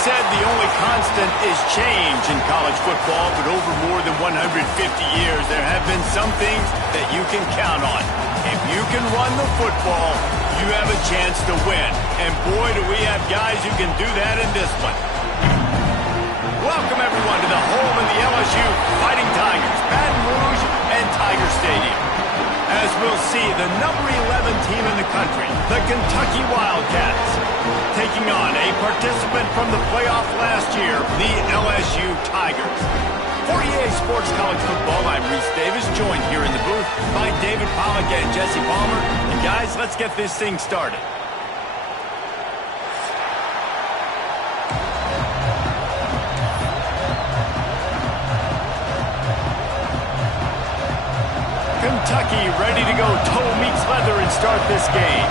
said the only constant is change in college football, but over more than 150 years, there have been some things that you can count on. If you can run the football, you have a chance to win. And boy, do we have guys who can do that in this one. Welcome, everyone, to the home of the LSU Fighting Tigers, Baton Rouge and Tiger Stadium. As we'll see, the number 11 team in the country, the Kentucky Wildcats, taking on a participant from the playoff last year, the LSU Tigers. For EA Sports College Football, I'm Reese Davis, joined here in the booth by David Pollack and Jesse Palmer. And guys, let's get this thing started. Kentucky ready to go toe meets leather and start this game.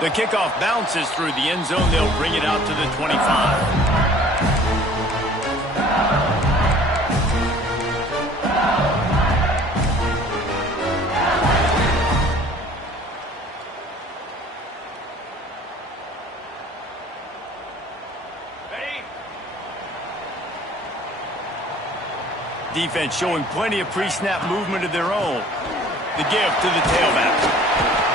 The kickoff bounces through the end zone. They'll bring it out to the 25. Defense showing plenty of pre-snap movement of their own. The give to the tailback.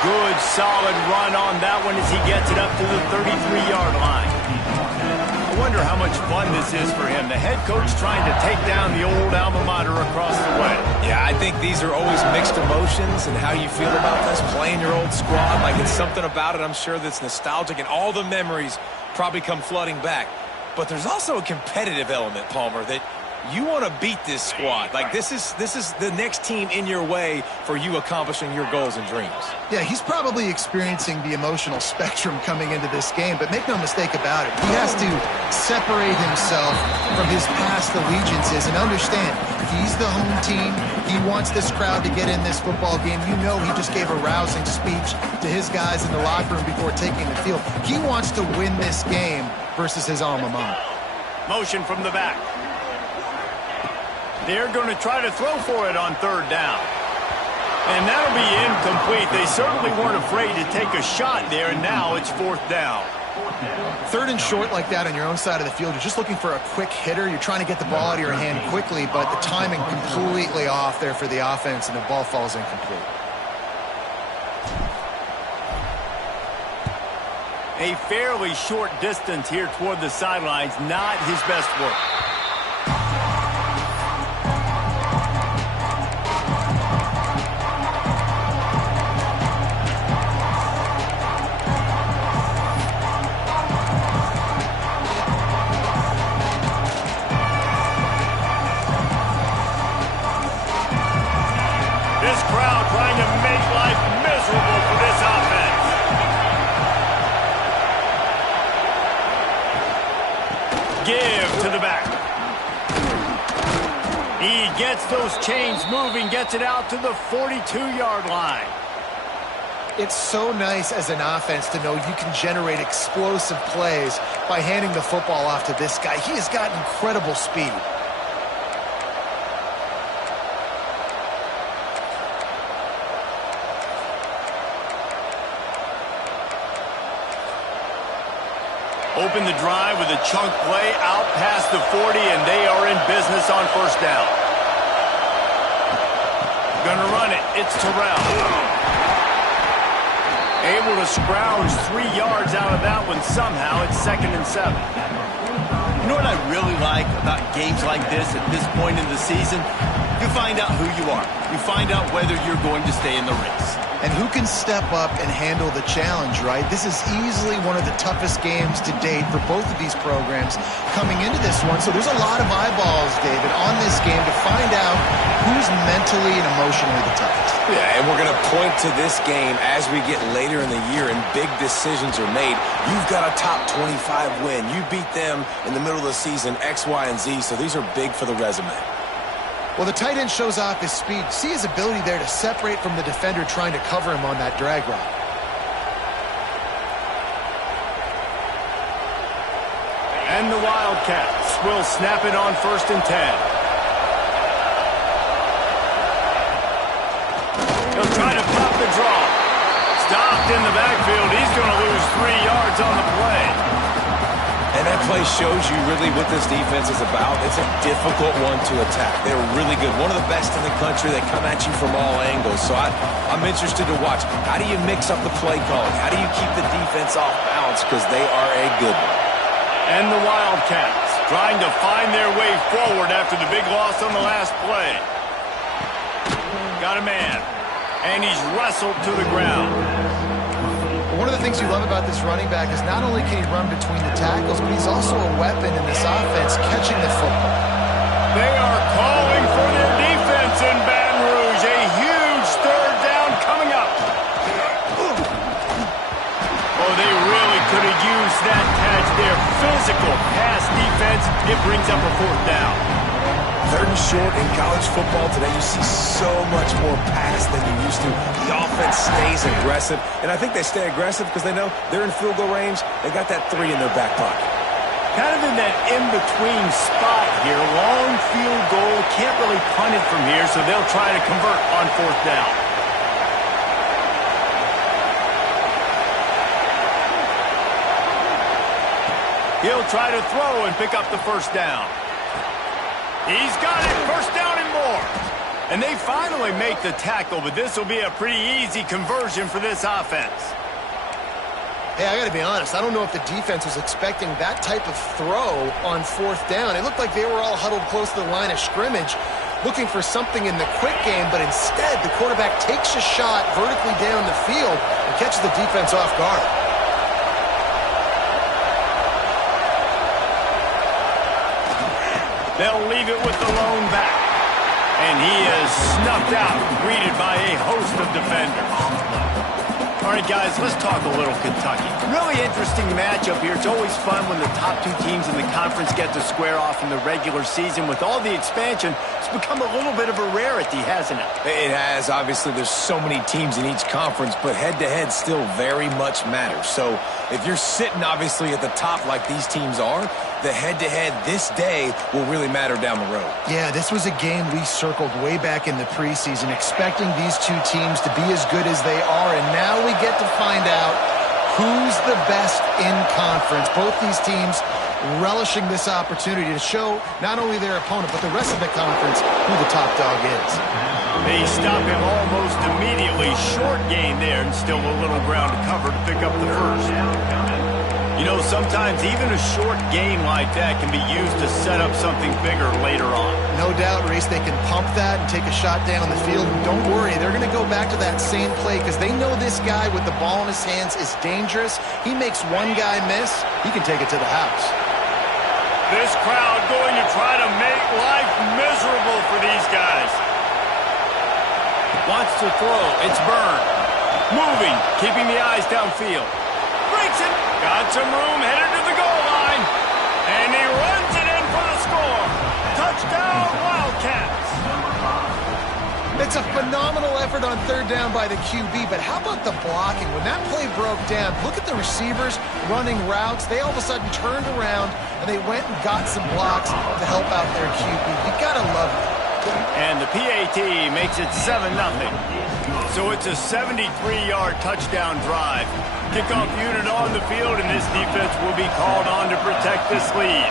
Good, solid run on that one as he gets it up to the 33-yard line. I wonder how much fun this is for him. The head coach trying to take down the old alma mater across the way. Yeah, I think these are always mixed emotions, and how you feel about this, playing your old squad. Like, it's something about it, I'm sure, that's nostalgic, and all the memories probably come flooding back. But there's also a competitive element, Palmer, that you want to beat this squad. Like, this is the next team in your way for you accomplishing your goals and dreams. Yeah, he's probably experiencing the emotional spectrum coming into this game, but make no mistake about it. He has to separate himself from his past allegiances and understand he's the home team. He wants this crowd to get in this football game. You know, he just gave a rousing speech to his guys in the locker room before taking the field. He wants to win this game versus his alma mater. Motion from the back. They're going to try to throw for it on third down. And that'll be incomplete. They certainly weren't afraid to take a shot there, and now it's fourth down. Third and short like that on your own side of the field, you're just looking for a quick hitter. You're trying to get the ball out of your hand quickly, but the timing completely off there for the offense, and the ball falls incomplete. A fairly short distance here toward the sidelines, not his best work. This crowd trying to make life miserable for this offense. Give to the back. He gets those chains moving, gets it out to the 42-yard line. It's so nice as an offense to know you can generate explosive plays by handing the football off to this guy. He has got incredible speed. Open the drive with a chunk play out past the 40, and they are in business on first down. Gonna run it. It's Terrell. Able to scrounge 3 yards out of that one somehow. It's 2nd and 7. You know what I really like about games like this at this point in the season? You find out who you are. You find out whether you're going to stay in the race. And who can step up and handle the challenge, right? This is easily one of the toughest games to date for both of these programs coming into this one. So there's a lot of eyeballs, David, on this game to find out who's mentally and emotionally the toughest. Yeah, and we're going to point to this game as we get later in the year and big decisions are made. You've got a top 25 win. You beat them in the middle of the season, X, Y, and Z, so these are big for the resume. Well, the tight end shows off his speed. See his ability there to separate from the defender trying to cover him on that drag route. And the Wildcats will snap it on 1st and 10. the draw. Stopped in the backfield. He's going to lose 3 yards on the play. And that play shows you really what this defense is about. It's a difficult one to attack. They're really good. One of the best in the country. They come at you from all angles. So I'm interested to watch. How do you mix up the play calling? How do you keep the defense off balance? Because they are a good one. And the Wildcats trying to find their way forward after the big loss on the last play. Got a man. And he's wrestled to the ground. One of the things you love about this running back is not only can he run between the tackles, but he's also a weapon in this offense catching the football. They are calling for their defense in Baton Rouge. A huge third down coming up. Oh, they really could have used that catch there. Physical pass defense. It brings up a 4th down. 3rd and short in college football today, you see so much more pass than you used to. The offense stays aggressive, and I think they stay aggressive because they know they're in field goal range. They got that 3 in their back pocket. Kind of in that in-between spot here. Long field goal. Can't really punt it from here, so they'll try to convert on 4th down. He'll try to throw and pick up the 1st down. He's got it, 1st down and more. And they finally make the tackle, but this will be a pretty easy conversion for this offense. Hey, I got to be honest. I don't know if the defense was expecting that type of throw on 4th down. It looked like they were all huddled close to the line of scrimmage, looking for something in the quick game, but instead the quarterback takes a shot vertically down the field and catches the defense off guard. They'll leave it with the lone back. And he is snuffed out, greeted by a host of defenders. All right, guys, let's talk a little Kentucky. Really interesting matchup here. It's always fun when the top 2 teams in the conference get to square off in the regular season. With all the expansion, it's become a little bit of a rarity, hasn't it? It has. Obviously, there's so many teams in each conference, but head-to-head still very much matters. So if you're sitting, obviously, at the top like these teams are, the head-to-head this day will really matter down the road. Yeah, this was a game we circled way back in the preseason, expecting these 2 teams to be as good as they are, and now we get to find out who's the best in conference. Both these teams relishing this opportunity to show not only their opponent, but the rest of the conference who the top dog is. They stop him almost immediately. Short gain there, and still a little ground to cover to pick up the 1st. You know, sometimes even a short game like that can be used to set up something bigger later on. No doubt, Reese, they can pump that and take a shot down the field. And don't worry, they're going to go back to that same play because they know this guy with the ball in his hands is dangerous. He makes one guy miss, he can take it to the house. This crowd going to try to make life miserable for these guys. Wants to throw. It's Byrne. Moving, keeping the eyes downfield. Breaks it. Got some room, headed to the goal line. And he runs it in for the score. Touchdown, Wildcats. It's a phenomenal effort on 3rd down by the QB, but how about the blocking? When that play broke down, look at the receivers running routes. They all of a sudden turned around, and they went and got some blocks to help out their QB. You got to love it. And the PAT makes it 7-0. So it's a 73-yard touchdown drive. Kickoff unit on the field, and this defense will be called on to protect this lead.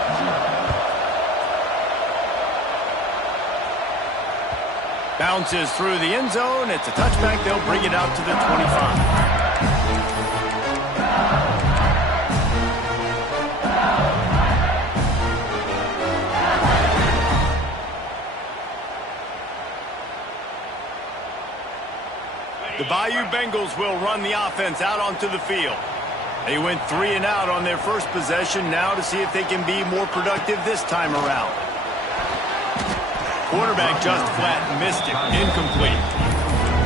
Bounces through the end zone. It's a touchback. They'll bring it out to the 25. The Bayou Bengals will run the offense out onto the field. They went 3 and out on their first possession. Now to see if they can be more productive this time around. Quarterback just flat missed it. Incomplete.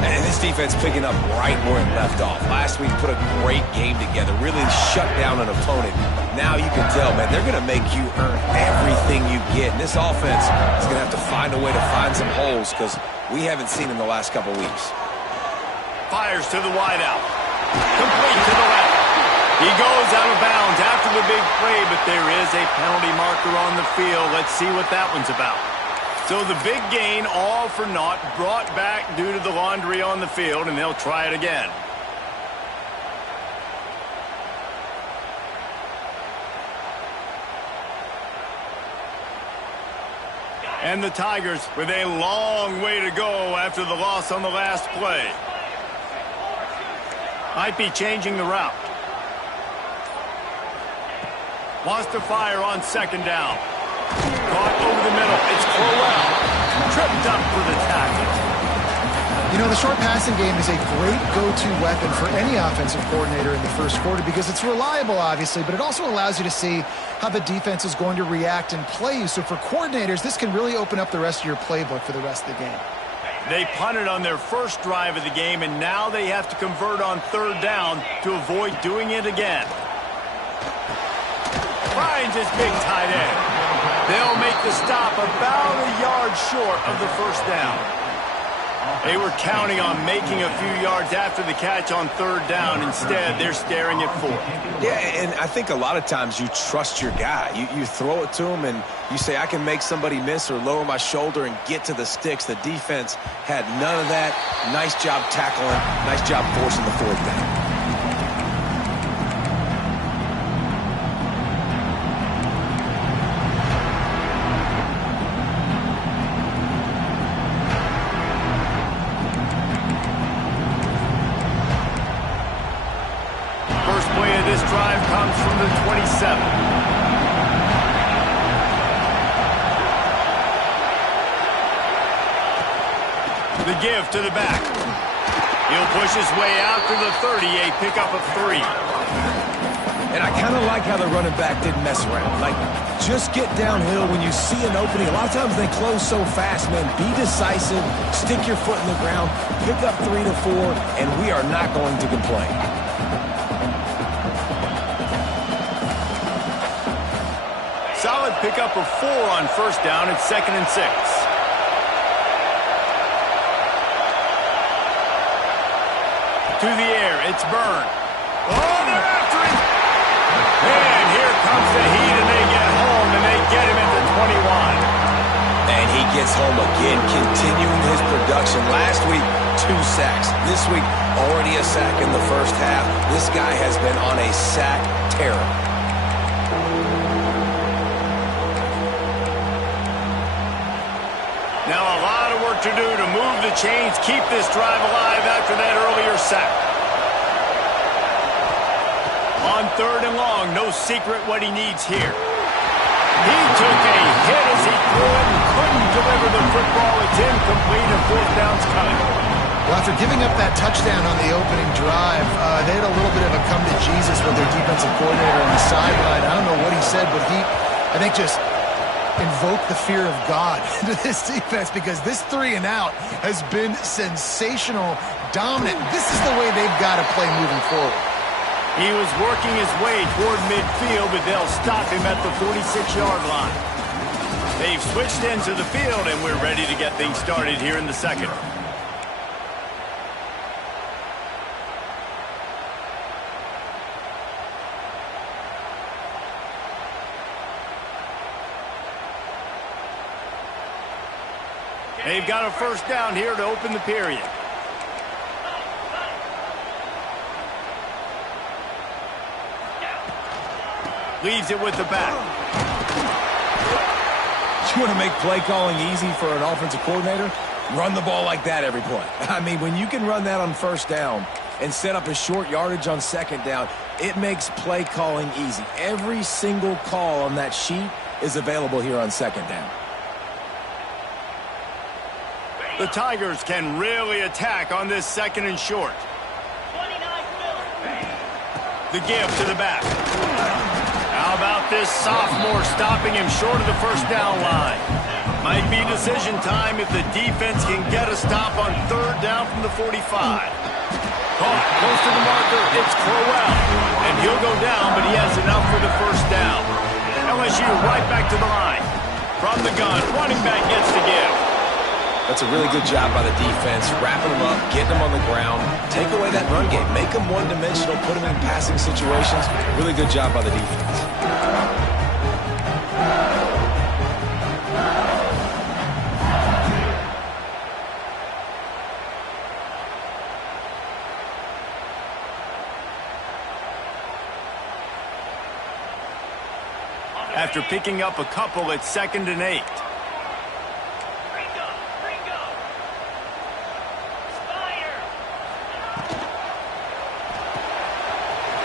And this defense picking up right where it left off. Last week put a great game together. Really shut down an opponent. Now you can tell, man, they're going to make you earn everything you get. And this offense is going to have to find a way to find some holes because we haven't seen in the last couple weeks. Fires to the wideout. Complete to the left. He goes out of bounds after the big play, but there is a penalty marker on the field. Let's see what that one's about. So the big gain, all for naught, brought back due to the laundry on the field, and they'll try it again. And the Tigers with a long way to go after the loss on the last play. Might be changing the route. Wants to fire on second down. Caught over the middle. It's Crowell. Tripped up for the tackle. You know, the short passing game is a great go-to weapon for any offensive coordinator in the first quarter because it's reliable, obviously, but it also allows you to see how the defense is going to react and play you. So for coordinators, this can really open up the rest of your playbook for the rest of the game. They punted on their first drive of the game, and now they have to convert on third down to avoid doing it again. Finds his big tight end. They'll make the stop about a yard short of the first down. They were counting on making a few yards after the catch on third down. Instead, they're staring at fourth. Yeah, and I think a lot of times you trust your guy. You throw it to him and you say, I can make somebody miss or lower my shoulder and get to the sticks. The defense had none of that. Nice job tackling. Nice job forcing the fourth down. This drive comes from the 27. The give to the back. He'll push his way out to the 30, a pickup of 3. And I kind of like how the running back didn't mess around. Like, just get downhill when you see an opening. A lot of times they close so fast, man. Be decisive, stick your foot in the ground, pick up 3 to 4, and we are not going to complain. Solid pickup of 4 on first down. It's 2nd and 6. To the air, it's Byrne. Oh, they're after him! And here comes the heat, and they get home, and they get him at the 21. And he gets home again, continuing his production. Last week, 2 sacks. This week, already a sack in the first half. This guy has been on a sack tear. Now a lot of work to do to move the chains, keep this drive alive after that earlier sack. On third and long, no secret what he needs here. He took a hit as he threw it and couldn't deliver the football. It's incomplete and fourth down's coming. Well, after giving up that touchdown on the opening drive, they had a little bit of a come to Jesus with their defensive coordinator on the sideline. I don't know what he said, but he, I think, just invoke the fear of God into this defense because this 3 and out has been sensational, dominant. This is the way they've got to play moving forward. He was working his way toward midfield, but they'll stop him at the 46-yard line. They've switched into the field, and we're ready to get things started here in the second. They've got a first down here to open the period. Leaves it with the back. You want to make play calling easy for an offensive coordinator? Run the ball like that every play. I mean, when you can run that on first down and set up a short yardage on second down, it makes play calling easy. Every single call on that sheet is available here on second down. The Tigers can really attack on this 2nd and short. The give to the back. How about this sophomore stopping him short of the first down line? Might be decision time if the defense can get a stop on third down from the 45. Caught close to the marker. It's Crowell. And he'll go down, but he has enough for the first down. LSU right back to the line. From the gun, running back gets the give. That's a really good job by the defense, wrapping them up, getting them on the ground, take away that run game, make them one-dimensional, put them in passing situations. Really good job by the defense. after picking up a couple at 2nd and 8.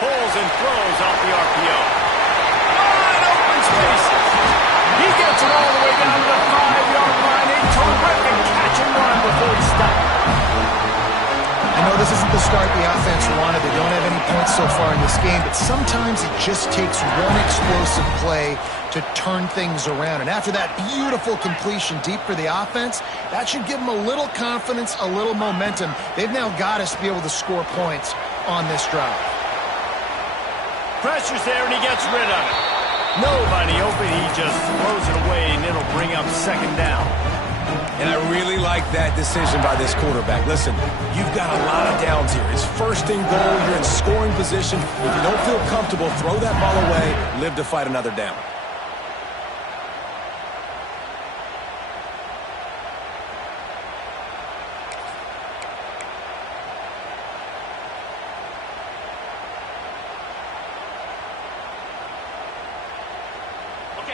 Pulls and throws off the RPO. Wide open spaces. He gets it all the way down to the 5-yard line. A terrific catch and run before he stopped. I know this isn't the start the offense wanted. They don't have any points so far in this game, but sometimes it just takes one explosive play to turn things around. And after that beautiful completion deep for the offense, that should give them a little confidence, a little momentum. They've now got us to be able to score points on this drive. Pressure's there, and he gets rid of it. Nobody open. He just throws it away, and it'll bring up 2nd down. And I really like that decision by this quarterback. Listen, you've got a lot of downs here. It's 1st and goal. You're in scoring position. If you don't feel comfortable, throw that ball away. Live to fight another down.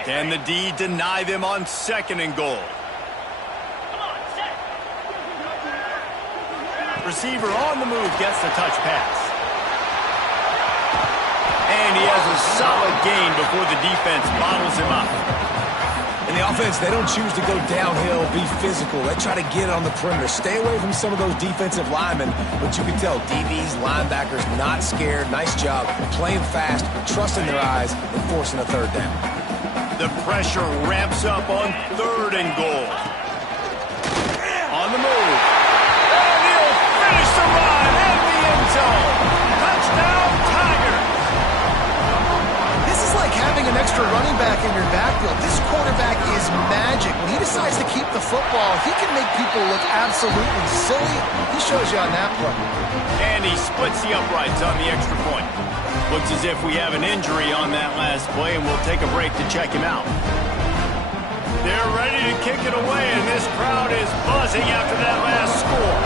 Can the D deny them on 2nd and goal? Receiver on the move gets the touch pass. And he has a solid gain before the defense bottles him up. And the offense, they don't choose to go downhill, be physical. They try to get it on the perimeter. Stay away from some of those defensive linemen. But you can tell DBs, linebackers, not scared. Nice job. Playing fast, trusting their eyes, and forcing a 3rd down. The pressure ramps up on 3rd and goal. On the move. And he'll finish the run in the end zone. Touchdown, Tigers. This is like having an extra running back in your backfield. This quarterback is magic. When he decides to keep the football, he can make people look absolutely silly. He shows you on that play. And he splits the uprights on the extra point. Looks as if we have an injury on that last play, and we'll take a break to check him out. They're ready to kick it away, and this crowd is buzzing after that last score.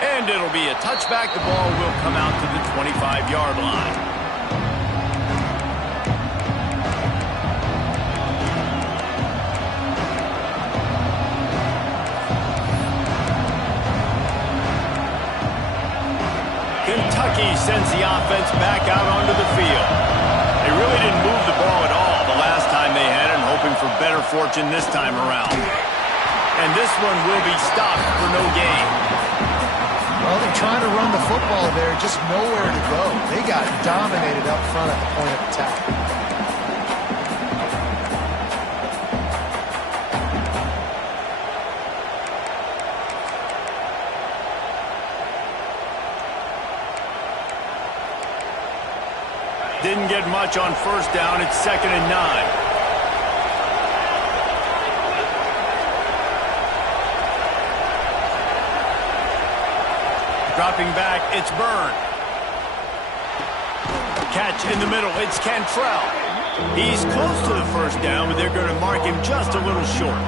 And it'll be a touchback. The ball will come out to the 25-yard line. Kentucky sends the offense back out onto the field. They really didn't move the ball at all the last time they had it, hoping for better fortune this time around. And this one will be stopped for no gain. Well, they're trying to run the football there, just nowhere to go. They got dominated up front at the point of attack. Didn't get much on 1st down. It's 2nd and 9. Dropping back, it's Byrne. Catch in the middle, it's Cantrell. He's close to the 1st down, but they're going to mark him just a little short.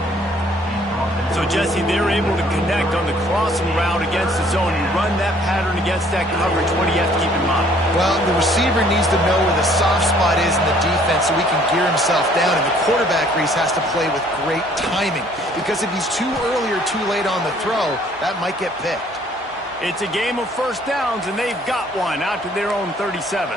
So, Jesse, they're able to connect on the crossing route against the zone. You run that pattern against that coverage. What do you have to keep in mind? Well, the receiver needs to know where the soft spot is in the defense so he can gear himself down. And the quarterback, Reese, has to play with great timing. Because if he's too early or too late on the throw, that might get picked. It's a game of 1st downs, and they've got one out to their own 37.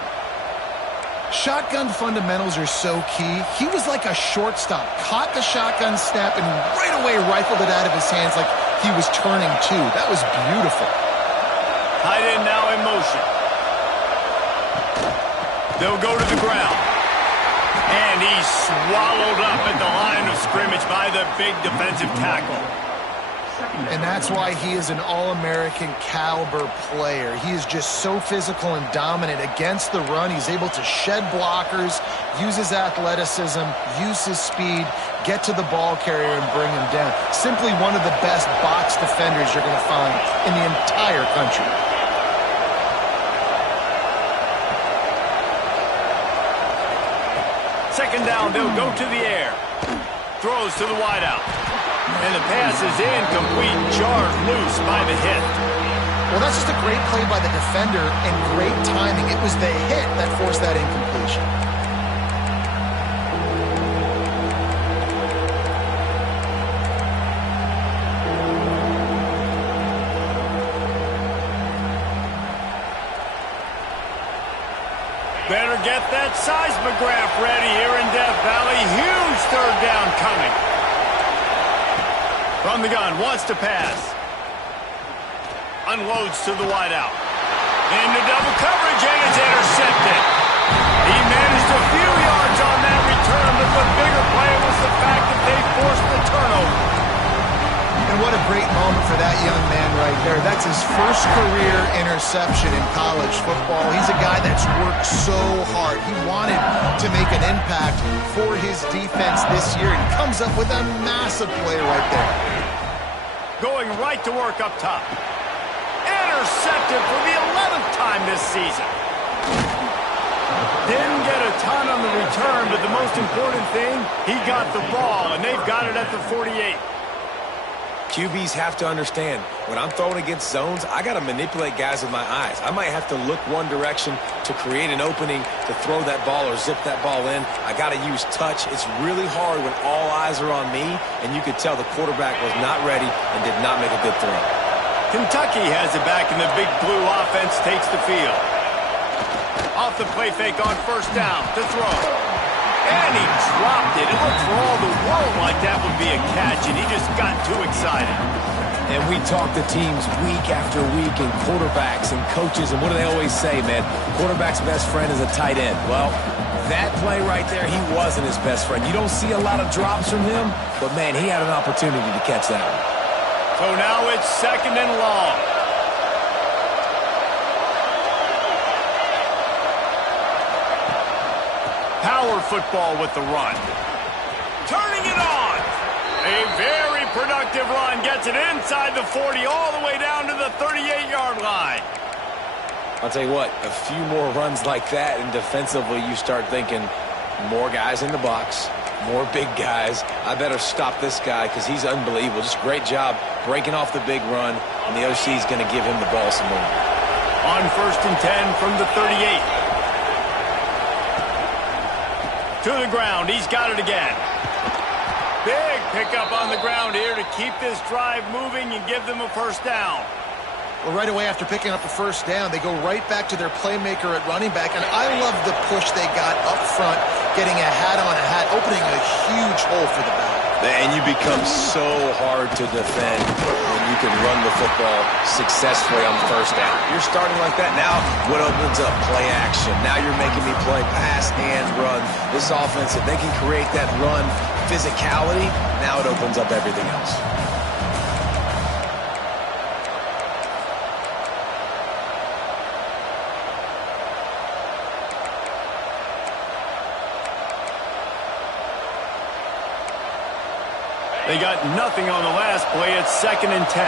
Shotgun fundamentals are so key. He was like a shortstop, caught the shotgun snap, and right away rifled it out of his hands like he was turning two. That was beautiful. Tight end now in motion. They'll go to the ground. And he's swallowed up at the line of scrimmage by the big defensive tackle. And that's why he is an All-American caliber player. He is just so physical and dominant against the run. He's able to shed blockers, use his athleticism, use his speed, get to the ball carrier and bring him down. Simply one of the best box defenders you're going to find in the entire country. Second down, they'll go to the air. Throws to the wideout. And the pass is incomplete, jarred loose by the hit. Well, that's just a great play by the defender and great timing. It was the hit that forced that incompletion. Better get that seismograph ready here in Death Valley. Huge third down coming. From the gun, wants to pass. Unloads to the wideout. Into double coverage, and it's intercepted. He managed a few yards on that return, but the bigger play was the fact that they forced the turnover. And what a great moment for that young man right there. That's his first career interception in college football. He's a guy that's worked so hard. He wanted to make an impact for his defense this year, and comes up with a massive play right there. Going right to work up top. Intercepted for the 11th time this season. Didn't get a ton on the return, but the most important thing, he got the ball, and they've got it at the 48. QBs have to understand, when I'm throwing against zones, I got to manipulate guys with my eyes. I might have to look one direction to create an opening to throw that ball or zip that ball in. I got to use touch. It's really hard when all eyes are on me, and you could tell the quarterback was not ready and did not make a good throw. Kentucky has it back, and the big blue offense takes the field. Off the play fake on first down to throw. And he dropped it. It looked for all the world like that would be a catch, and he just got too excited. And we talk to teams week after week, and quarterbacks and coaches, and what do they always say, man? Quarterback's best friend is a tight end. Well, that play right there, he wasn't his best friend. You don't see a lot of drops from him, but, man, he had an opportunity to catch that one. So now it's second and long. Power football with the run. Turning it on. A very productive run. Gets it inside the 40 all the way down to the 38-yard line. I'll tell you what, a few more runs like that, and defensively you start thinking more guys in the box, more big guys. I better stop this guy because he's unbelievable. Just great job breaking off the big run, and the OC is going to give him the ball some more. On first and 10 from the 38. To the ground, he's got it again. Big pickup on the ground here to keep this drive moving and give them a first down. Well, right away after picking up a first down, they go right back to their playmaker at running back, and I love the push they got up front, getting a hat on a hat, opening a huge hole for the back. And you become so hard to defend when you can run the football successfully on first down. You're starting like that. Now, what opens up? Play action. Now you're making me play pass and run. This offense, if they can create that run physicality, now it opens up everything else. They got nothing on the last play. It's second and 10.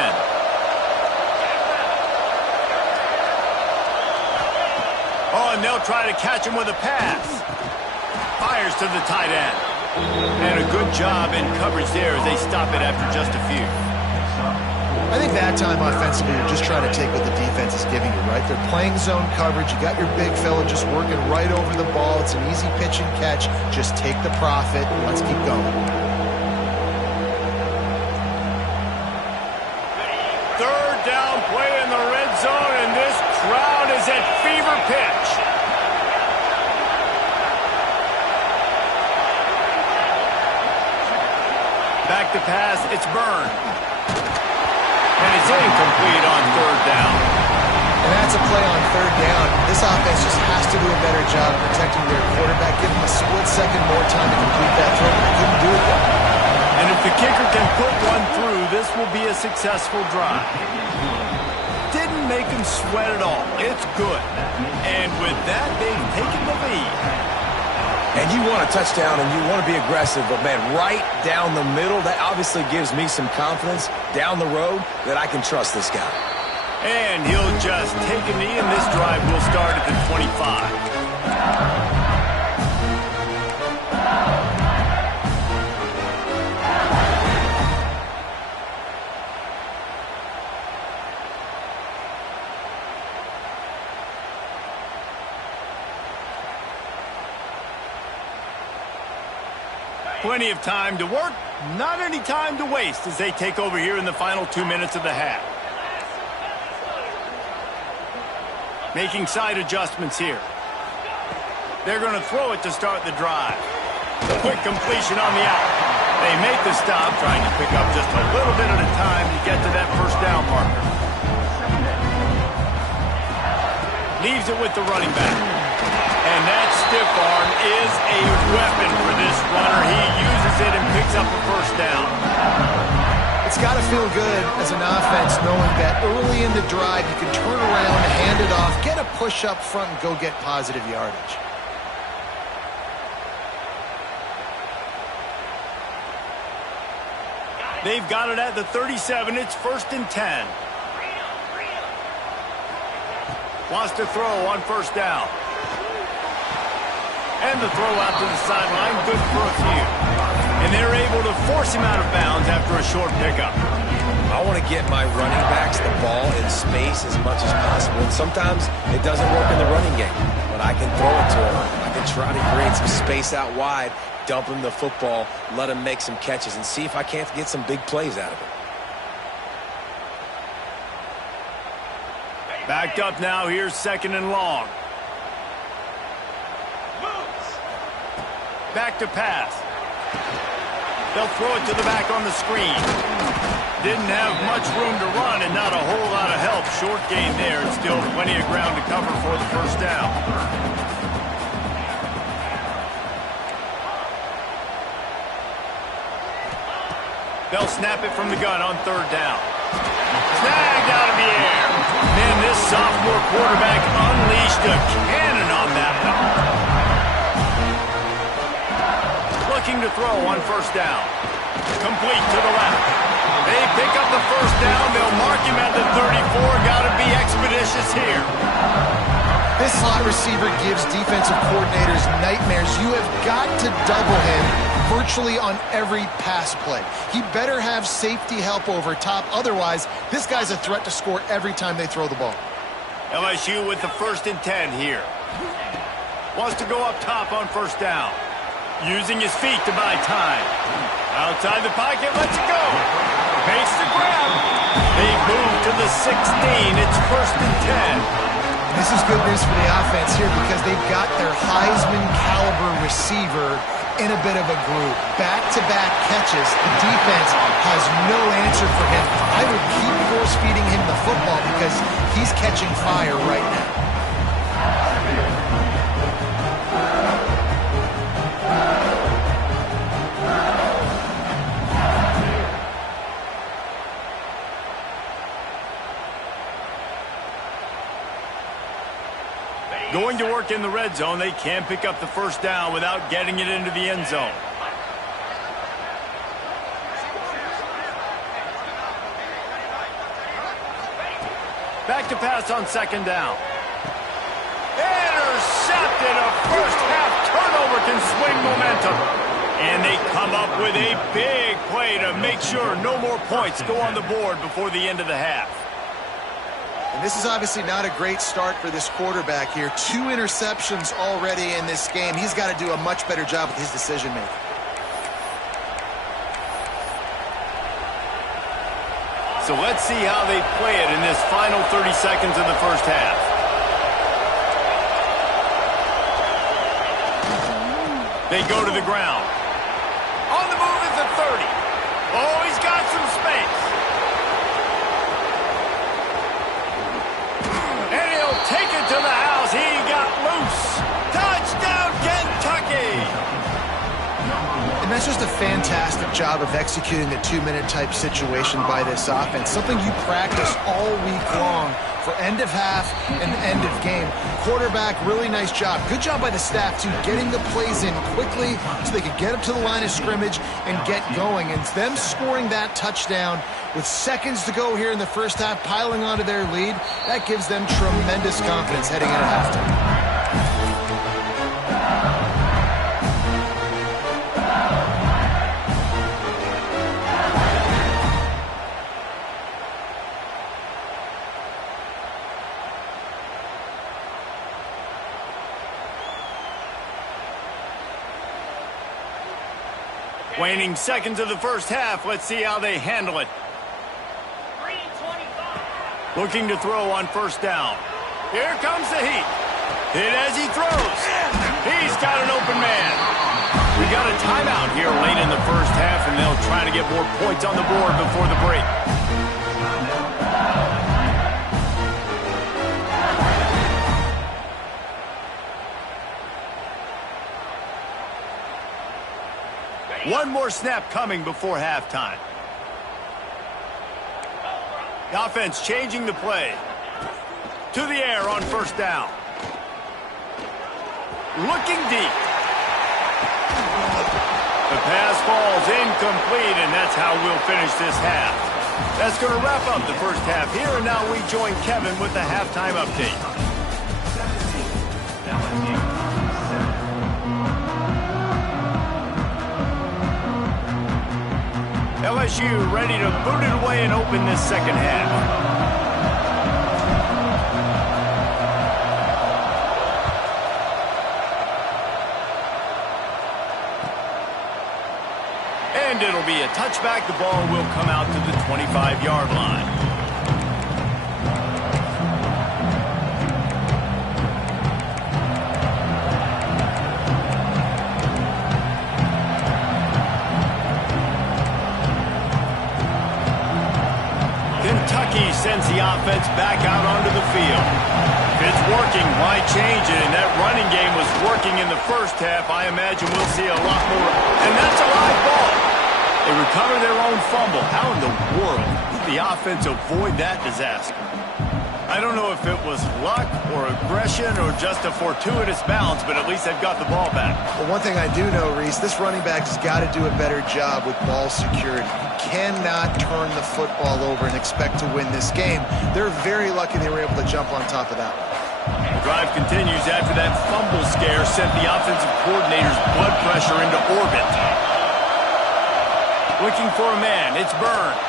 Oh, and they'll try to catch him with a pass. Fires to the tight end. And a good job in coverage there as they stop it after just a few. I think that time offensively, you're just trying to take what the defense is giving you, right? They're playing zone coverage. You got your big fella just working right over the ball. It's an easy pitch and catch. Just take the profit. Let's keep going. Third down play in the red zone, and this crowd is at fever pitch. Back to pass, it's Byrne. And it's incomplete on third down. And that's a play on third down. This offense just has to do a better job protecting their quarterback. Give him a split second more time to complete that throw, but they couldn't do it yet. And if the kicker can put one through, this will be a successful drive. Didn't make him sweat at all. It's good. And with that, they've taken the lead. And you want a touchdown and you want to be aggressive, but, man, right down the middle, that obviously gives me some confidence down the road that I can trust this guy. And he'll just take a knee, and this drive will start at the 25. Plenty of time to work, not any time to waste as they take over here in the final 2 minutes of the half. Making side adjustments here. They're going to throw it to start the drive. Quick completion on the out. They make the stop, trying to pick up just a little bit at a time to get to that first down marker. Leaves it with the running back. And that stiff arm is a weapon for this runner. He uses it and picks up a first down. It's got to feel good as an offense knowing that early in the drive you can turn around, hand it off, get a push up front, and go get positive yardage. They've got it at the 37. It's 1st and 10. Wants to throw on first down. And the throw out to the sideline, good for a few. And they're able to force him out of bounds after a short pickup. I want to get my running backs the ball in space as much as possible. And sometimes it doesn't work in the running game, but I can throw it to him. I can try to create some space out wide, dump him the football, let him make some catches, and see if I can't get some big plays out of it. Backed up now, here's 2nd and long. Back to pass. They'll throw it to the back on the screen. Didn't have much room to run and not a whole lot of help. Short gain there and still plenty of ground to cover for the first down. They'll snap it from the gun on 3rd down. Snagged out of the air. Man, this sophomore quarterback unleashed a cannon on that one. Looking to throw on first down. Complete to the left. They pick up the first down. They'll mark him at the 34. Got to be expeditious here. This slot receiver gives defensive coordinators nightmares. You have got to double him virtually on every pass play. He better have safety help over top. Otherwise, this guy's a threat to score every time they throw the ball. LSU with the 1st and 10 here. Wants to go up top on first down. Using his feet to buy time. Outside the pocket, lets it go. Makes the grab. They move to the 16. It's 1st and 10. This is good news for the offense here because they've got their Heisman-caliber receiver in a bit of a groove. Back-to-back catches. The defense has no answer for him. I would keep force-feeding him the football because he's catching fire right now. Going to work in the red zone. They can't pick up the first down without getting it into the end zone. Back to pass on 2nd down. Intercepted. A first half turnover can swing momentum. And they come up with a big play to make sure no more points go on the board before the end of the half. And this is obviously not a great start for this quarterback here. 2 interceptions already in this game. He's got to do a much better job with his decision-making. So let's see how they play it in this final 30 seconds of the first half. They go to the ground. On the move is the 30. Oh, he's got some space. And he'll take it to the house. He got loose. Touchdown, Kentucky! And that's just a fantastic job of executing the 2-minute type situation by this offense. Something you practice all week long for end of half and end of game. Quarterback, really nice job. Good job by the staff, too, getting the plays in quickly so they could get up to the line of scrimmage and get going. And them scoring that touchdown with seconds to go here in the first half, piling onto their lead, that gives them tremendous confidence heading into halftime. Waning seconds of the first half. Let's see how they handle it. Looking to throw on first down. Here comes the heat. Hit as he throws. He's got an open man. We got a timeout here late in the first half, and they'll try to get more points on the board before the break. One more snap coming before halftime. The offense changing the play. To the air on first down. Looking deep. The pass falls incomplete, and that's how we'll finish this half. That's going to wrap up the first half here, and now we join Kevin with the halftime update. LSU ready to boot it away and open this second half. And it'll be a touchback. The ball will come out to the 25-yard line. Kentucky sends the offense back out onto the field. If it's working, why change it? And that running game was working in the first half. I imagine we'll see a lot more. And that's a live ball. They recover their own fumble. How in the world did the offense avoid that disaster? I don't know if it was luck or aggression or just a fortuitous bounce, but at least they've got the ball back. Well, one thing I do know, Reese, this running back has got to do a better job with ball security. You cannot turn the football over and expect to win this game. They're very lucky they were able to jump on top of that one. The drive continues after that fumble scare sent the offensive coordinator's blood pressure into orbit. Looking for a man, it's Byrne.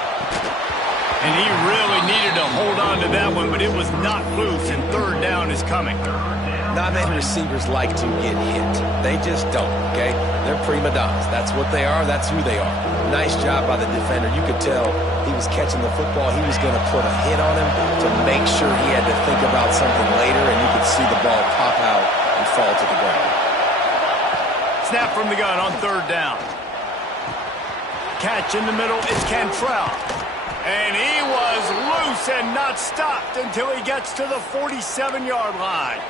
And he really needed to hold on to that one, but it was not loose, and third down is coming. Not many receivers like to get hit. They just don't, okay? They're prima donnas. That's what they are. That's who they are. Nice job by the defender. You could tell he was catching the football. He was going to put a hit on him to make sure he had to think about something later, and you could see the ball pop out and fall to the ground. Snap from the gun on third down. Catch in the middle, it's Cantrell. And he was loose and not stopped until he gets to the 47-yard line.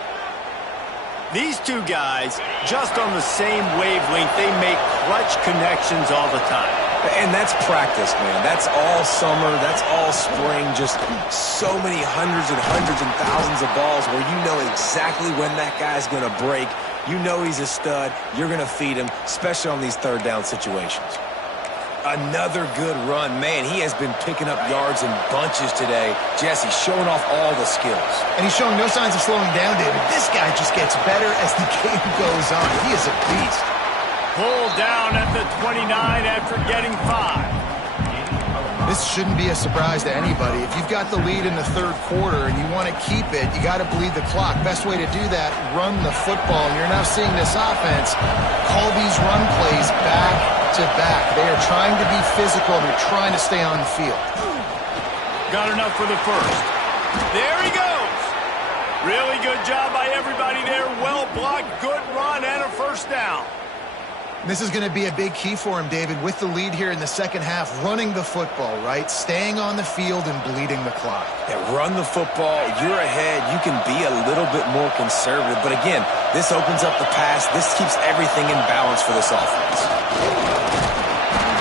These two guys, just on the same wavelength, they make clutch connections all the time. And that's practice, man. That's all summer. That's all spring. Just so many hundreds and thousands of balls where you know exactly when that guy's going to break. You know he's a stud. You're going to feed him, especially on these third down situations. Another good run. Man, he has been picking up yards in bunches today. Jesse showing off all the skills. And he's showing no signs of slowing down, David. This guy just gets better as the game goes on. He is a beast. Pulled down at the 29 after getting 5. This shouldn't be a surprise to anybody. If you've got the lead in the third quarter and you want to keep it, you got to bleed the clock. Best way to do that, run the football. And you're now seeing this offense call these run plays back to back. They are trying to be physical, and they're trying to stay on the field. Got enough for the first. There he goes. Really good job by everybody there. Well blocked, good run, and a first down. This is going to be a big key for him, David, with the lead here in the second half, running the football, right? Staying on the field and bleeding the clock. Yeah, run the football. You're ahead. You can be a little bit more conservative. But again, this opens up the pass. This keeps everything in balance for this offense.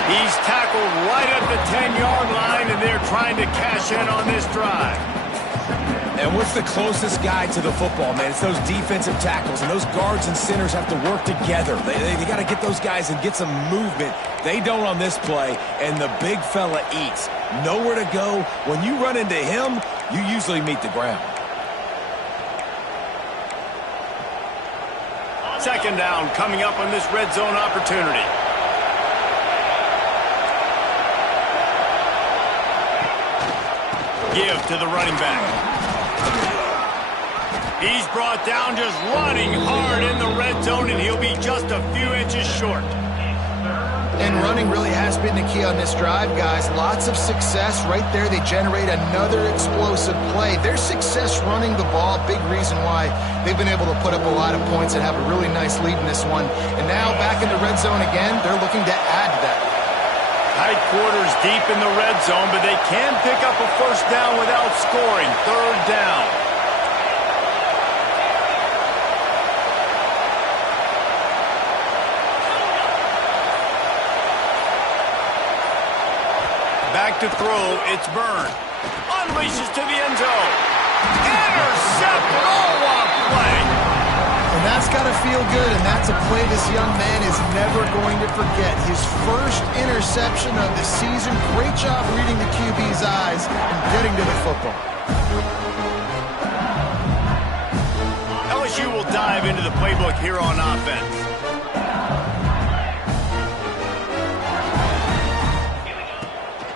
He's tackled right at the 10-yard line, and they're trying to cash in on this drive. And what's the closest guy to the football, man? It's those defensive tackles, and those guards and centers have to work together. They got to get those guys and get some movement. They don't on this play, and the big fella eats. Nowhere to go. When you run into him, you usually meet the ground. Second down coming up on this red zone opportunity. Give to the running back. He's brought down just running hard in the red zone, and he'll be just a few inches short. And running really has been the key on this drive, guys. Lots of success right there. They generate another explosive play. Their success running the ball, big reason why they've been able to put up a lot of points and have a really nice lead in this one. And now back in the red zone again, they're looking to add to that. Tight quarters deep in the red zone, but they can pick up a first down without scoring. Third down. Back to throw, it's Byrne. Unleashes to the end zone. Intercepted, all off play. And that's got to feel good, and that's a play this young man is never going to forget. His first interception of the season. Great job reading the QB's eyes and getting to the football. LSU will dive into the playbook here on offense.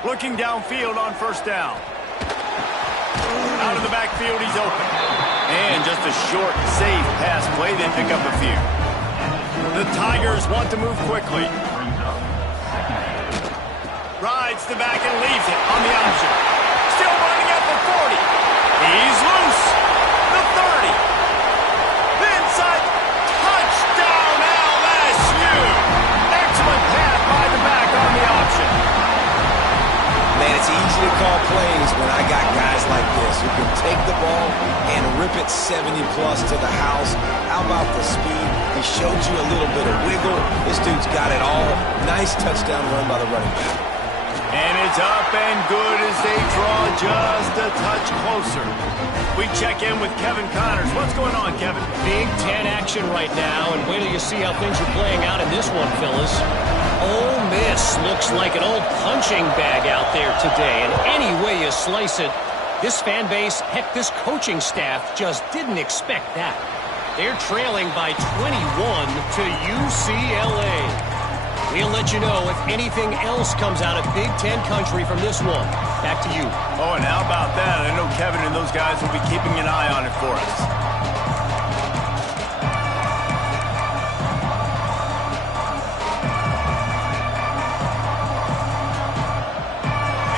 Looking downfield on first down. Out of the backfield, he's open. And just a short, safe pass play. They pick up a few. The Tigers want to move quickly. Rides the back and leaves it on the option. Still running at the 40. He's loose. The 30. The inside. Touchdown, LSU. Excellent pass by the back on the option. Man, it's easy to call plays when I got guys like this who can take the ball and rip it 70-plus to the house. How about the speed? He showed you a little bit of wiggle. This dude's got it all. Nice touchdown run by the running back. And it's up and good as they draw just a touch closer. We check in with Kevin Connors. What's going on, Kevin? Big 10 action right now, and wait till you see how things are playing out in this one, Phyllis. Ole Miss looks like an old punching bag out there today, and any way you slice it, this fan base, heck, this coaching staff just didn't expect that. They're trailing by 21 to UCLA. We'll let you know if anything else comes out of Big Ten country from this one. Back to you. Oh, and how about that? I know Kevin and those guys will be keeping an eye on it for us.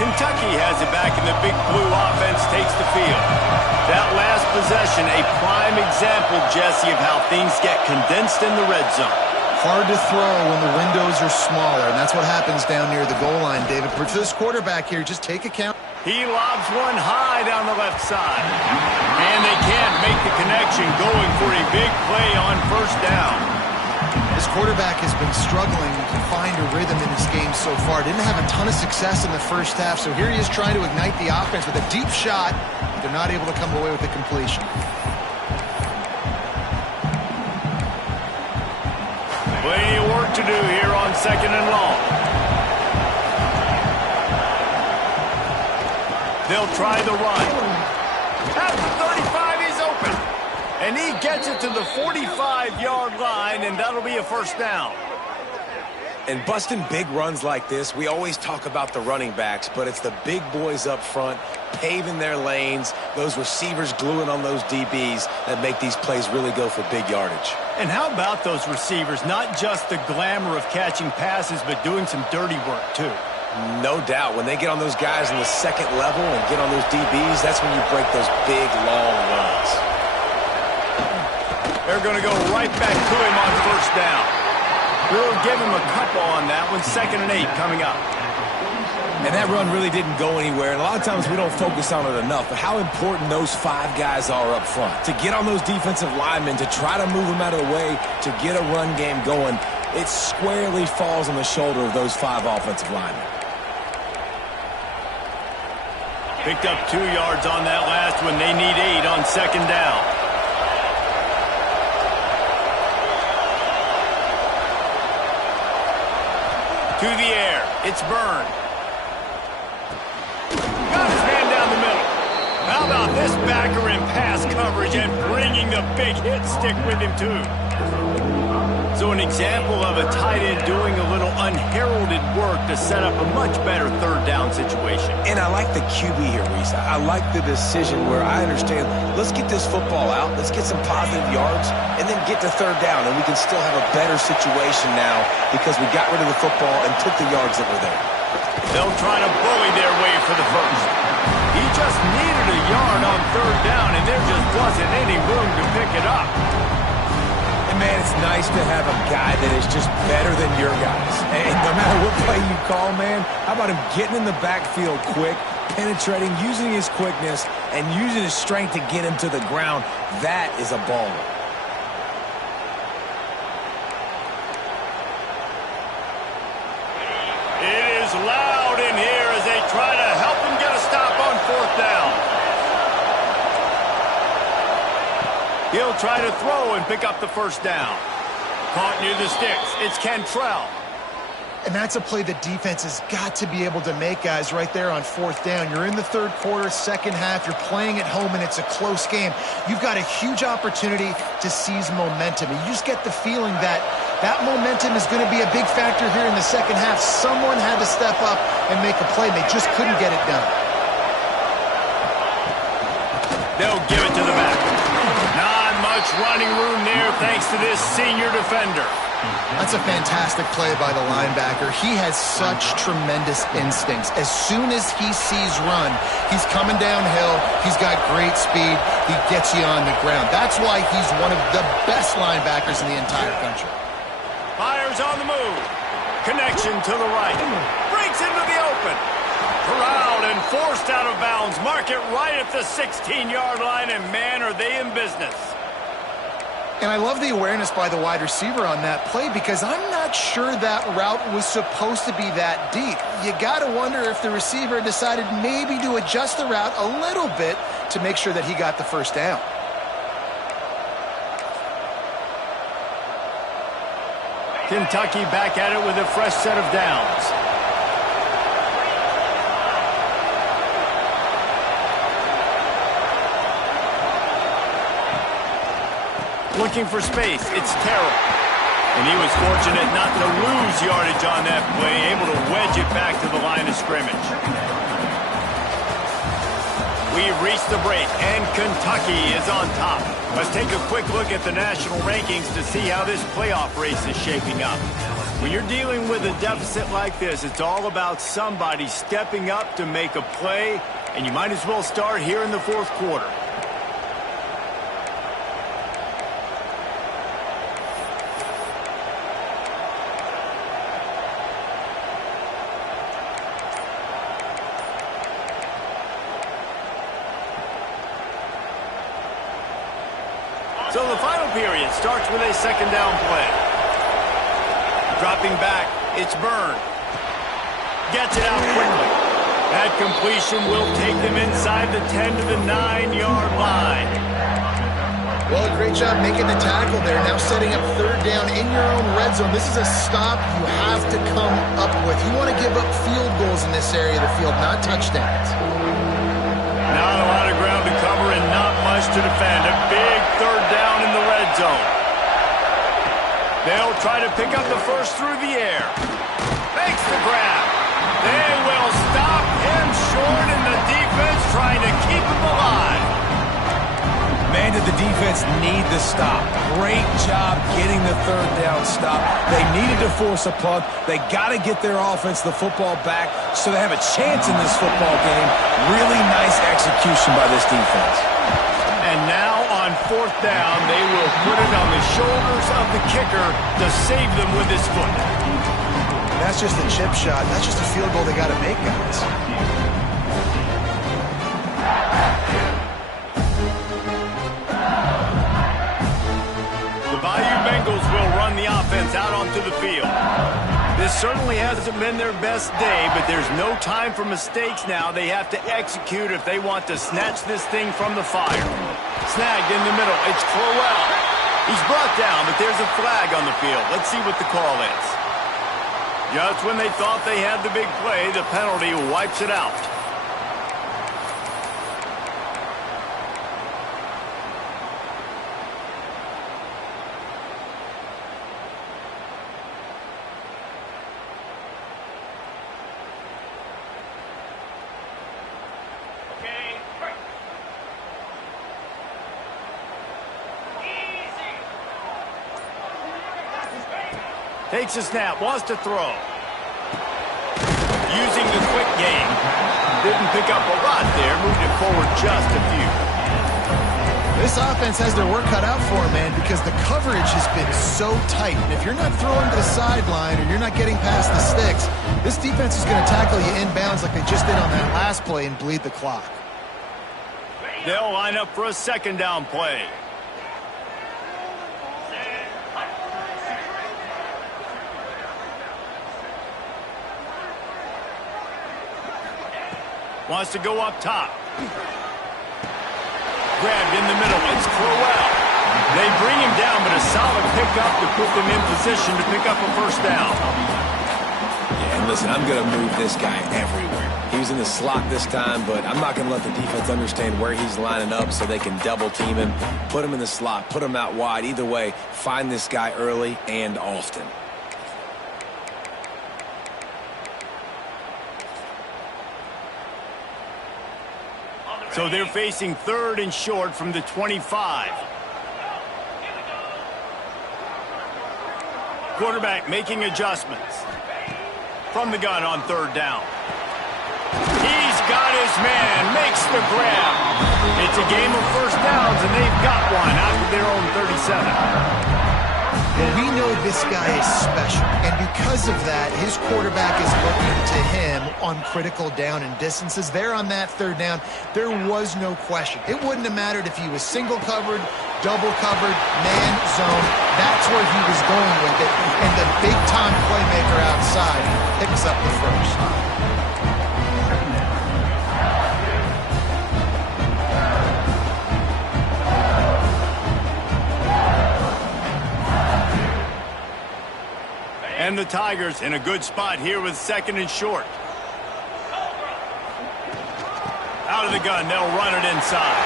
Kentucky has it back, and the Big Blue offense takes the field. That last possession, a prime example, Jesse, of how things get condensed in the red zone. Hard to throw when the windows are smaller, and that's what happens down near the goal line, David. For this quarterback here, just take account. He lobs one high down the left side. And they can't make the connection, going for a big play on first down. This quarterback has been struggling to find a rhythm in this game so far. Didn't have a ton of success in the first half, so here he is trying to ignite the offense with a deep shot. They're not able to come away with the completion. Plenty of work to do here on second and long. They'll try the run. At the 35, he's open. And he gets it to the 45-yard line, and that'll be a first down. And busting big runs like this, we always talk about the running backs, but it's the big boys up front, paving their lanes, those receivers gluing on those DBs that make these plays really go for big yardage. And how about those receivers? Not just the glamour of catching passes, but doing some dirty work, too. No doubt. When they get on those guys in the second level and get on those DBs, that's when you break those big, long runs. They're going to go right back to him on first down. We'll give him a couple on that one. 2nd and 8 coming up. And that run really didn't go anywhere. And a lot of times we don't focus on it enough. But how important those 5 guys are up front. To get on those defensive linemen, to try to move them out of the way, to get a run game going, it squarely falls on the shoulder of those 5 offensive linemen. Picked up 2 yards on that last one. They need 8 on second down. To the air. It's Byrne. Got his man down the middle. How about this backer in pass coverage and bringing the big hit stick with him, too. So an example of a tight end doing a little unheralded work to set up a much better third down situation. And I like the QB here, Reese. I like the decision where I understand, let's get this football out, let's get some positive yards, and then get to third down, and we can still have a better situation now because we got rid of the football and took the yards that were there. They'll try to bully their way for the first. He just needed a yard on third down, and there just wasn't any room to pick it up. And man, it's nice to have a guy that is just better than your guys. And no matter what play you call, man, how about him getting in the backfield quick, penetrating, using his quickness, and using his strength to get him to the ground? That is a baller. It is loud in here as they try to help him get a stop on fourth down. He'll try to throw and pick up the first down. Caught near the sticks. It's Cantrell. And that's a play the defense has got to be able to make, guys, right there on fourth down. You're in the third quarter, second half. You're playing at home, and it's a close game. You've got a huge opportunity to seize momentum. And you just get the feeling that that momentum is going to be a big factor here in the second half. Someone had to step up and make a play. They just couldn't get it done. They'll give it to the back. Not much running room there thanks to this senior defender. That's a fantastic play by the linebacker. He has such tremendous instincts. As soon as he sees run, he's coming downhill. He's got great speed. He gets you on the ground. That's why he's one of the best linebackers in the entire country. Fires on the move. Connection to the right. Breaks into the open. Corralled and forced out of bounds. Mark it right at the 16-yard line, and man, are they in business. And I love the awareness by the wide receiver on that play because I'm not sure that route was supposed to be that deep. You got to wonder if the receiver decided maybe to adjust the route a little bit to make sure that he got the first down. Kentucky back at it with a fresh set of downs. Looking for space. It's Terrell. And he was fortunate not to lose yardage on that play, able to wedge it back to the line of scrimmage. We've reached the break, and Kentucky is on top. Let's take a quick look at the national rankings to see how this playoff race is shaping up. When you're dealing with a deficit like this, it's all about somebody stepping up to make a play, and you might as well start here in the fourth quarter. So the final period starts with a second down play. Dropping back, it's Byrne. Gets it out quickly. That completion will take them inside the 10 to the 9-yard line. Well, a great job making the tackle there. Now setting up third down in your own red zone. This is a stop you have to come up with. You want to give up field goals in this area of the field, not touchdowns. Not a lot of ground to cover and not much to defend. A big third down in the red zone. They'll try to pick up the first through the air. Makes the grab. They will stop him short, and the defense trying to keep him alive. Man, did the defense need the stop. Great job getting the third down stop. They needed to force a punt. They got to get their offense the football back so they have a chance in this football game. Really nice execution by this defense. And now on fourth down, they will put it on the shoulders of the kicker to save them with his foot. That's just a chip shot. That's just a field goal they got to make, guys. The Bayou Bengals will run the offense out onto the field. This certainly hasn't been their best day, but there's no time for mistakes now. They have to execute if they want to snatch this thing from the fire. Snagged in the middle. It's Crowell. He's brought down, but there's a flag on the field. Let's see what the call is. Just when they thought they had the big play, the penalty wipes it out. Takes a snap, wants to throw. Using the quick game. Didn't pick up a lot there, moved it forward just a few. This offense has their work cut out for them, man, because the coverage has been so tight. And if you're not throwing to the sideline or you're not getting past the sticks, this defense is going to tackle you inbounds like they just did on that last play and bleed the clock. They'll line up for a second down play. Wants to go up top. Grabbed in the middle. It's Crowell. They bring him down, but a solid pickup to put them in position to pick up a first down. Yeah, and listen, I'm going to move this guy everywhere. He was in the slot this time, but I'm not going to let the defense understand where he's lining up so they can double team him, put him in the slot, put him out wide. Either way, find this guy early and often. So they're facing third and short from the 25. Quarterback making adjustments. From the gun on third down. He's got his man, makes the grab. It's a game of first downs, and they've got one out of their own 37. Well, we know this guy is special, and because of that, his quarterback is looking to him on critical down and distances. There on that third down, there was no question. It wouldn't have mattered if he was single covered, double covered, man zone. That's where he was going with it, and the big-time playmaker outside picks up the first. And the Tigers in a good spot here with second and short. Out of the gun, they'll run it inside.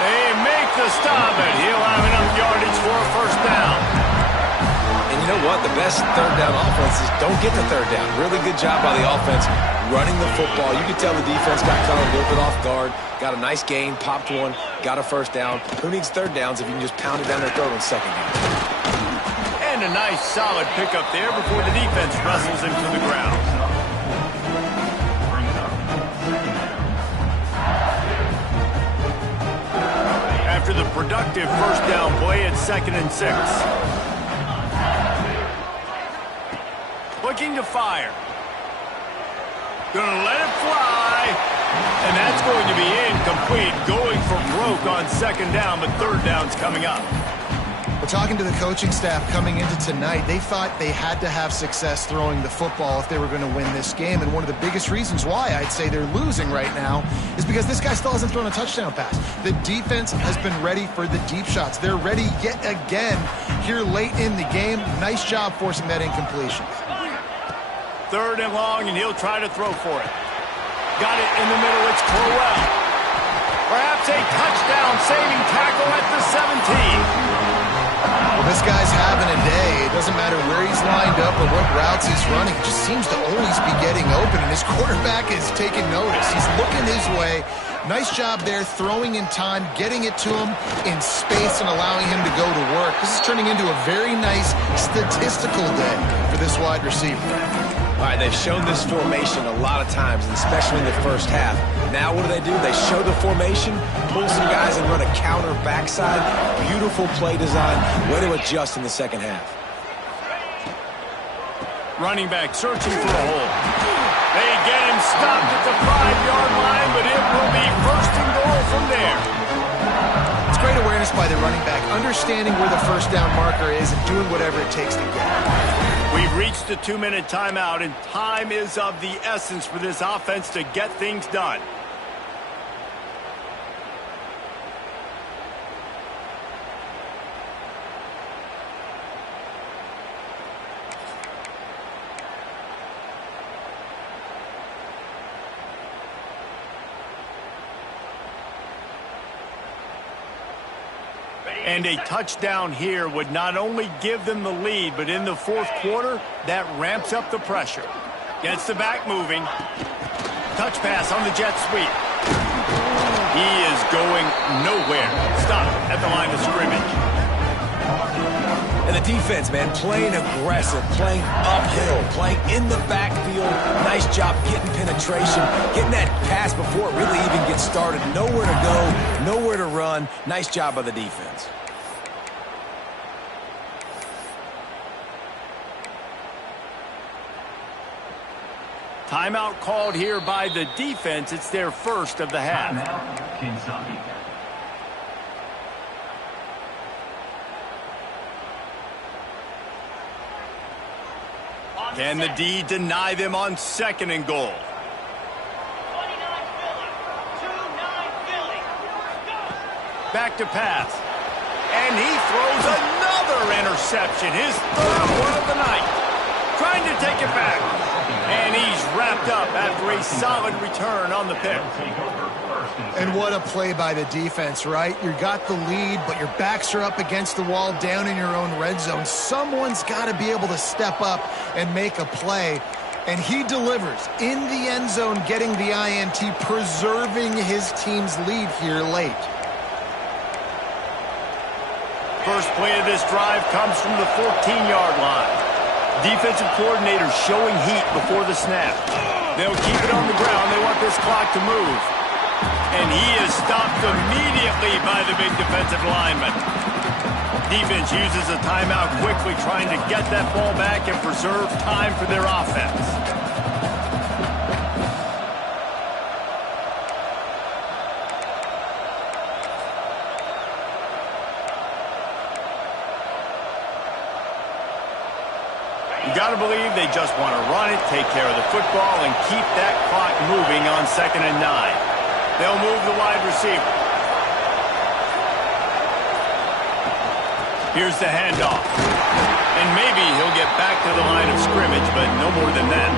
They make the stop, and he'll have enough yardage for a first down. And you know what? The best third down offenses don't get the third down. Really good job by the offense running the football. You can tell the defense got caught a little bit off guard, got a nice gain, popped one, got a first down. Who needs third downs if you can just pound it down their throat on second down? And a nice solid pickup there before the defense wrestles him to the ground. After the productive first down play, it's second and 6. Looking to fire. Gonna let it fly. And that's going to be incomplete. Going for broke on second down, but third down's coming up. We're talking to the coaching staff coming into tonight. They thought they had to have success throwing the football if they were going to win this game. And one of the biggest reasons why I'd say they're losing right now is because this guy still hasn't thrown a touchdown pass. The defense has been ready for the deep shots. They're ready yet again here late in the game. Nice job forcing that incompletion. Third and long, and he'll try to throw for it. Got it in the middle. It's Crowell. Perhaps a touchdown-saving tackle at the 17. Well, this guy's having a day. It doesn't matter where he's lined up or what routes he's running. He just seems to always be getting open, and his quarterback is taking notice. He's looking his way. Nice job there, throwing in time, getting it to him in space and allowing him to go to work. This is turning into a very nice statistical day for this wide receiver. All right, they've shown this formation a lot of times, and especially in the first half. Now what do? They show the formation, pull some guys and run a counter backside. Beautiful play design. Way to adjust in the second half. Running back searching for a hole. They get him stopped at the 5-yard line, but it will be first and goal from there. It's great awareness by the running back, understanding where the first down marker is and doing whatever it takes to get it. We've reached the 2-minute timeout, and time is of the essence for this offense to get things done. And a touchdown here would not only give them the lead, but in the fourth quarter, that ramps up the pressure. Gets the back moving. Touch pass on the jet sweep. He is going nowhere. Stop at the line of scrimmage. And the defense, man, playing aggressive, playing uphill, playing in the backfield. Nice job getting penetration, getting that pass before it really even gets started. Nowhere to go, nowhere to run. Nice job by the defense. Timeout called here by the defense. It's their first of the half. Can the D deny them on 2nd and goal? Back to pass. And he throws another interception. His 3rd one of the night. Trying to take it back. And he's wrapped up after a solid return on the pick. And what a play by the defense, right? You got the lead, but your backs are up against the wall down in your own red zone. Someone's got to be able to step up and make a play. And he delivers in the end zone, getting the INT, preserving his team's lead here late. First play of this drive comes from the 14-yard line. Defensive coordinator showing heat before the snap. They'll keep it on the ground. They want this clock to move. And he is stopped immediately by the big defensive lineman. Defense uses a timeout quickly, trying to get that ball back and preserve time for their offense. You got to believe they just want to run it, take care of the football, and keep that clock moving on 2nd and 9. They'll move the wide receiver. Here's the handoff. And maybe he'll get back to the line of scrimmage, but no more than that.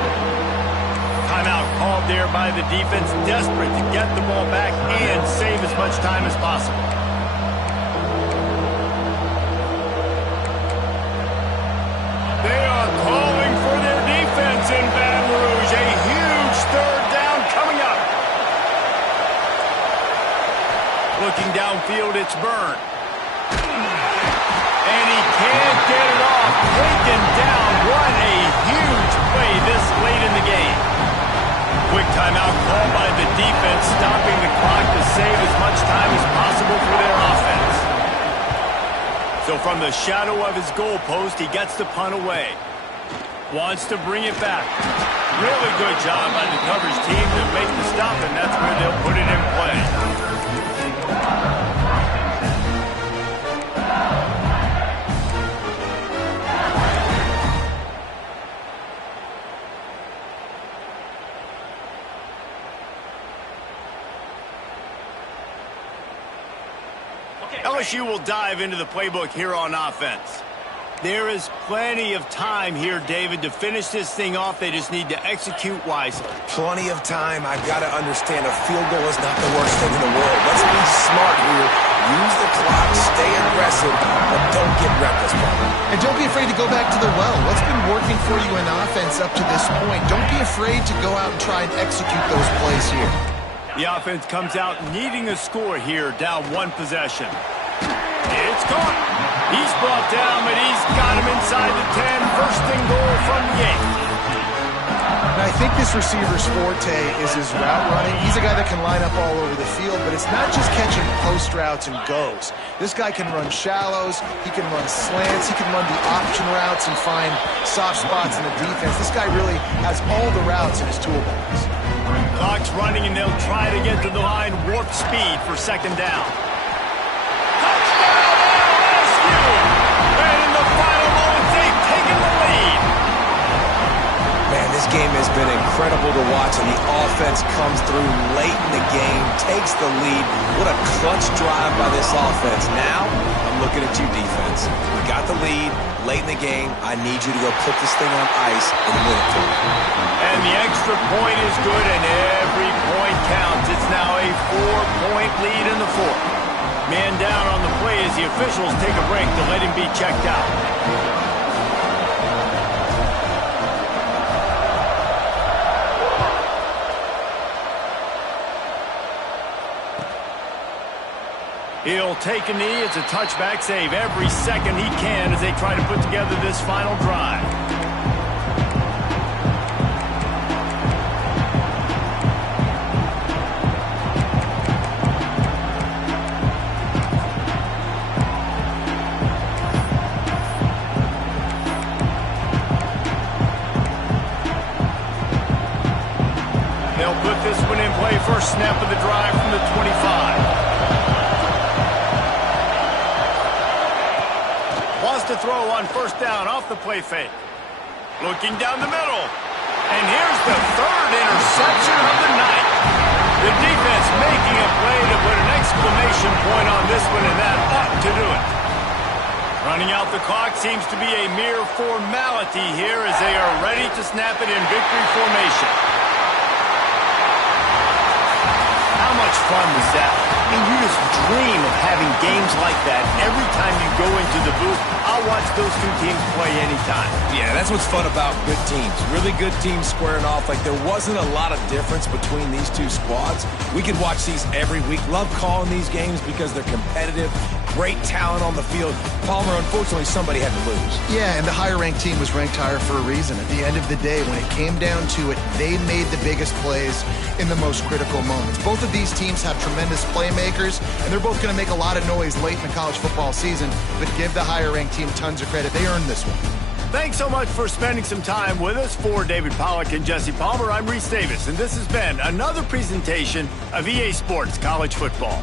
Timeout called there by the defense, desperate to get the ball back and save as much time as possible. They are calling for their defense in Baton Rouge. A huge 3rd down coming up. Looking downfield, it's Byrne. And he can't get it off. Taken down. What a huge play this late in the game. Quick timeout called by the defense, stopping the clock to save as much time as possible for their offense. So from the shadow of his goalpost, he gets the punt away. Wants to bring it back. Really good job by the coverage team to make the stop, and that's where they'll put it in play. LSU will dive into the playbook here on offense. There is plenty of time here, David, to finish this thing off. They just need to execute wisely. Plenty of time. I've got to understand a field goal is not the worst thing in the world. Let's be smart here. Use the clock, stay aggressive, but don't get reckless, brother. And don't be afraid to go back to the well. What's been working for you in offense up to this point? Don't be afraid to go out and try and execute those plays here. The offense comes out needing a score here, down 1 possession. It's caught. He's brought down, but he's got him inside the 10. 1st and goal from the 8. And I think this receiver's forte is his route running. He's a guy that can line up all over the field, but it's not just catching post routes and goes. This guy can run shallows, he can run slants, he can run the option routes and find soft spots in the defense. This guy really has all the routes in his toolbox. Clock's running, and they'll try to get to the line. Warp speed for 2nd down. Touchdown, LSU! And in the final moments, they've taken the lead. Man, this game has been incredible to watch, and the offense comes through late in the game, takes the lead. What a clutch drive by this offense. Now, I'm looking at you, defense. We got the lead late in the game. I need you to go put this thing on ice and win it for me. And the extra point is good, and every point counts. It's now a 4-point lead in the 4th. Man down on the play as the officials take a break to let him be checked out. He'll take a knee. It's a touchback save every second he can as they try to put together this final drive. They'll put this one in play. First snap of the drive from the 25. Wants to throw on first down off the play fake. Looking down the middle. And here's the third interception of the night. The defense making a play to put an exclamation point on this one, and that ought to do it. Running out the clock seems to be a mere formality here as they are ready to snap it in victory formation. How much fun was that? I mean, you just dream of having games like that every time you go into the booth. I'll watch those two teams play anytime. Yeah, that's what's fun about good teams. Really good teams squaring off. Like, there wasn't a lot of difference between these two squads. We could watch these every week. Love calling these games because they're competitive. Great talent on the field. Palmer, unfortunately, somebody had to lose. Yeah, and the higher-ranked team was ranked higher for a reason. At the end of the day, when it came down to it, they made the biggest plays in the most critical moments. Both of these teams have tremendous playmakers, and they're both going to make a lot of noise late in the college football season, but give the higher-ranked team tons of credit. They earned this one. Thanks so much for spending some time with us. For David Pollack and Jesse Palmer, I'm Reese Davis, and this has been another presentation of EA Sports College Football.